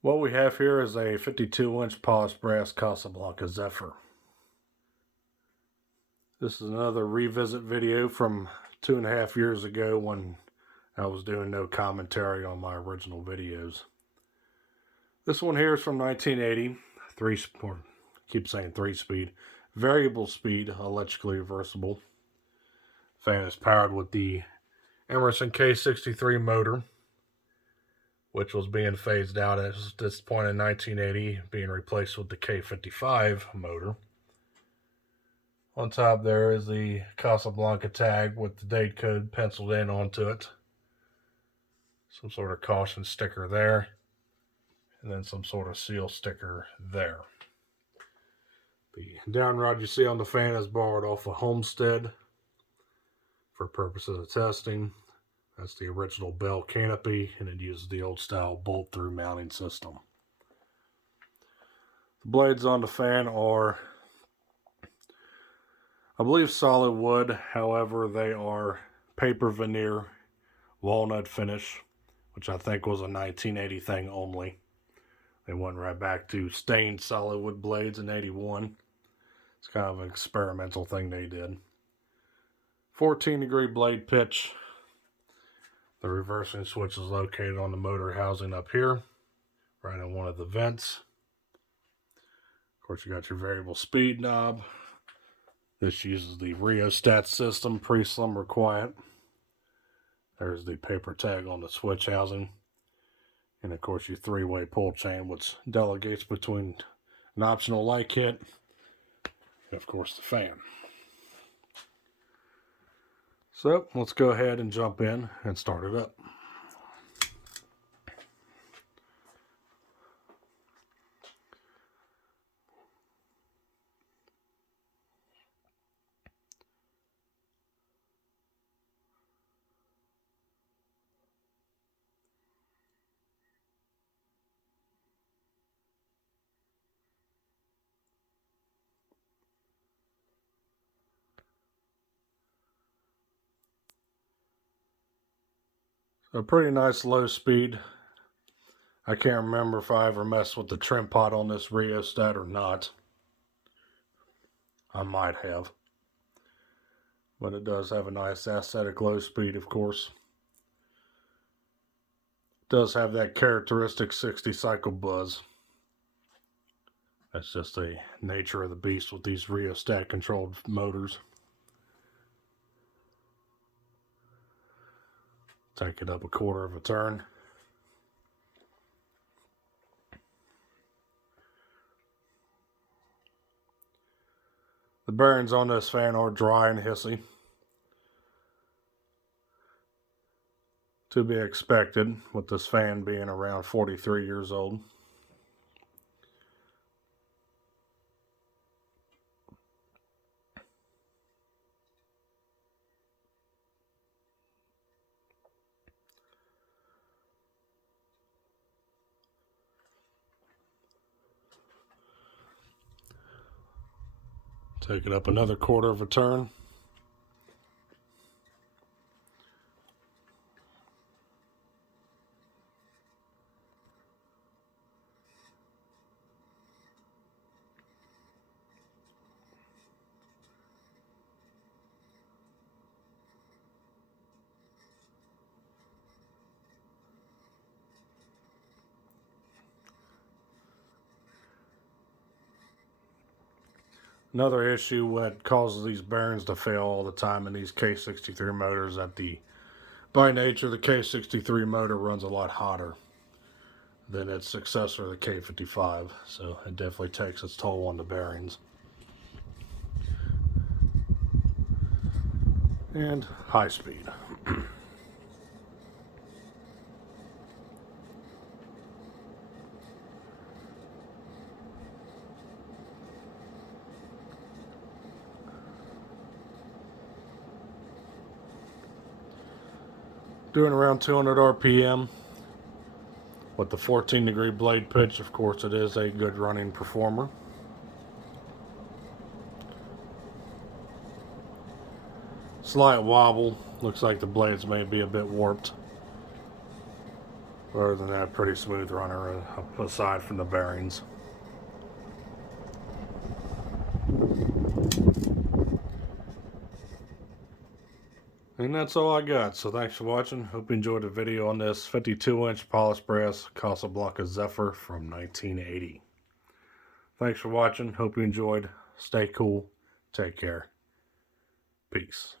What we have here is a 52-inch polished brass Casablanca Zephyr. This is another revisit video from 2.5 years ago when I was doing no commentary on my original videos. This one here is from 1980, keep saying 3-speed, variable speed, electrically reversible. Fan is powered with the Emerson K63 motor, which was being phased out at this point in 1980, being replaced with the K55 motor. On top there is the Casablanca tag with the date code penciled in onto it. Some sort of caution sticker there, and then some sort of seal sticker there. The downrod you see on the fan is borrowed off a Homestead for purposes of testing. That's the original bell canopy, and it uses the old style bolt-through mounting system. The blades on the fan are, I believe, solid wood. However, they are paper veneer walnut finish, which I think was a 1980 thing only. They went right back to stained solid wood blades in '81. It's kind of an experimental thing they did. 14-degree blade pitch. The reversing switch is located on the motor housing up here, right in one of the vents. Of course, you got your variable speed knob. This uses the rheostat system, pre-slim or quiet. There's the paper tag on the switch housing. And of course, your 3-way pull chain, which delegates between an optional light kit and of course the fan. So let's go ahead and jump in and start it up. A pretty nice low speed. I can't remember if I ever messed with the trim pot on this rheostat or not. I might have. But it does have a nice aesthetic low speed, of course. It does have that characteristic 60 cycle buzz. That's just the nature of the beast with these rheostat controlled motors. Take it up a quarter of a turn. The bearings on this fan are dry and hissy. To be expected with this fan being around 43 years old. Take it up another quarter of a turn. Another issue that causes these bearings to fail all the time in these K63 motors, that by nature the K63 motor runs a lot hotter than its successor, the K55, so it definitely takes its toll on the bearings. And high speed. Doing around 200 RPM. With the 14-degree blade pitch, of course, it is a good running performer. Slight wobble. Looks like the blades may be a bit warped. Other than that, pretty smooth runner aside from the bearings. And that's all I got. So thanks for watching. Hope you enjoyed the video on this 52-inch polished brass Casablanca Zephyr from 1980. Thanks for watching. Hope you enjoyed. Stay cool. Take care. Peace.